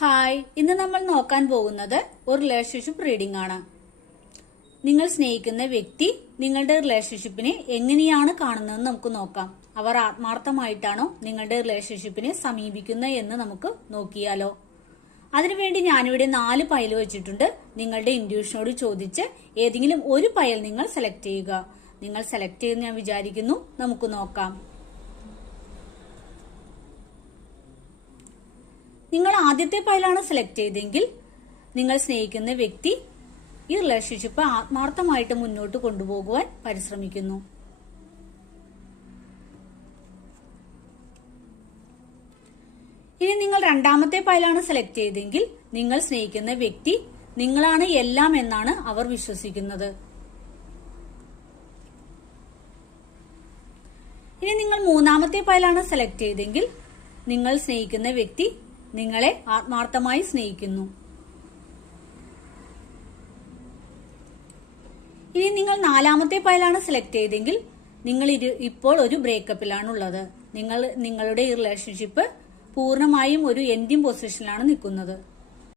Hi, ഇന്ന് നമ്മൾ നോക്കാൻ പോകുന്നത് ഒരു റിലേഷൻഷിപ്പ് റീഡിംഗ് ആണ്. നിങ്ങൾ സ്നേഹിക്കുന്ന വ്യക്തി നിങ്ങളുടെ റിലേഷൻഷിപ്പിനെ എങ്ങനെയാണ് കാണുന്നതെന്ന് നമുക്ക് നോക്കാം. അവർ ആത്മാർത്ഥമായിട്ടാണോ നിങ്ങളുടെ റിലേഷൻഷിപ്പിനെ സമീപിക്കുന്നത് എന്ന് നമുക്ക് നോക്കിയാലോ. അതിനുവേണ്ടി ഞാനിവിടെ 4 പൈൽ വെച്ചിട്ടുണ്ട്. നിങ്ങളുടെ ഇൻഡ്യൂഷനോട് ചോദിച്ച് ഏതെങ്കിലും ഒരു പൈൽ നിങ്ങൾ സെലക്ട് ചെയ്യുക. നിങ്ങൾ സെലക്ട് ചെയ്യുന്ന ഞാൻ വിചാരിക്കുന്നു. നമുക്ക് നോക്കാം. നിങ്ങൾ ആദ്യത്തെ പൈലാണ് സെലക്ട് ചെയ്തെങ്കിൽ നിങ്ങൾ സ്നേഹിക്കുന്ന വ്യക്തി ഈ റിലേഷൻഷിപ്പ് ആത്മാർത്ഥമായിട്ട് മുന്നോട്ട് കൊണ്ടുപോകുവാൻ പരിശ്രമിക്കുന്നു. ഇനി നിങ്ങൾ രണ്ടാമത്തെ പൈലാണ് സെലക്ട് ചെയ്തെങ്കിൽ നിങ്ങൾ സ്നേഹിക്കുന്ന വ്യക്തി നിങ്ങളാണ് എല്ലാം എന്നാണ് അവർ വിശ്വസിക്കുന്നത്. ഇനി നിങ്ങൾ മൂന്നാമത്തെ പൈലാണ് സെലക്ട് ചെയ്തെങ്കിൽ നിങ്ങൾ സ്നേഹിക്കുന്ന വ്യക്തി നിങ്ങളെ ആത്മാർത്ഥമായി സ്നേഹിക്കുന്നു. ഇനി നിങ്ങൾ നാലാമത്തെ പൈലാണ് സെലക്ട് ചെയ്തെങ്കിൽ നിങ്ങൾ ഇപ്പോൾ ഒരു ബ്രേക്കപ്പിലാണുള്ളത്. നിങ്ങളുടെ ഈ റിലേഷൻഷിപ്പ് പൂർണ്ണമായും ഒരു എൻഡിങ് പൊസിഷനിലാണ് നിൽക്കുന്നത്.